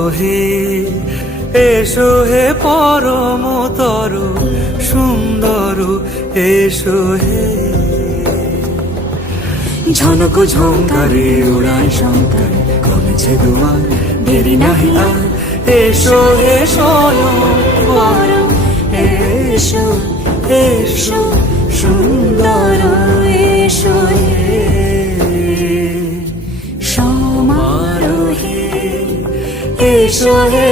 সমারোহে এসো হে পরমতর সুন্দর এসো হে। ঝনক ঝঙ্কারে উড়ায় শঙ্কর কমেছে দুয়ার দেরি নাহি আর। এসো হে স্বয়ং বর এসো এসো সুন্দর এসো হে। সমারোহে এসো হে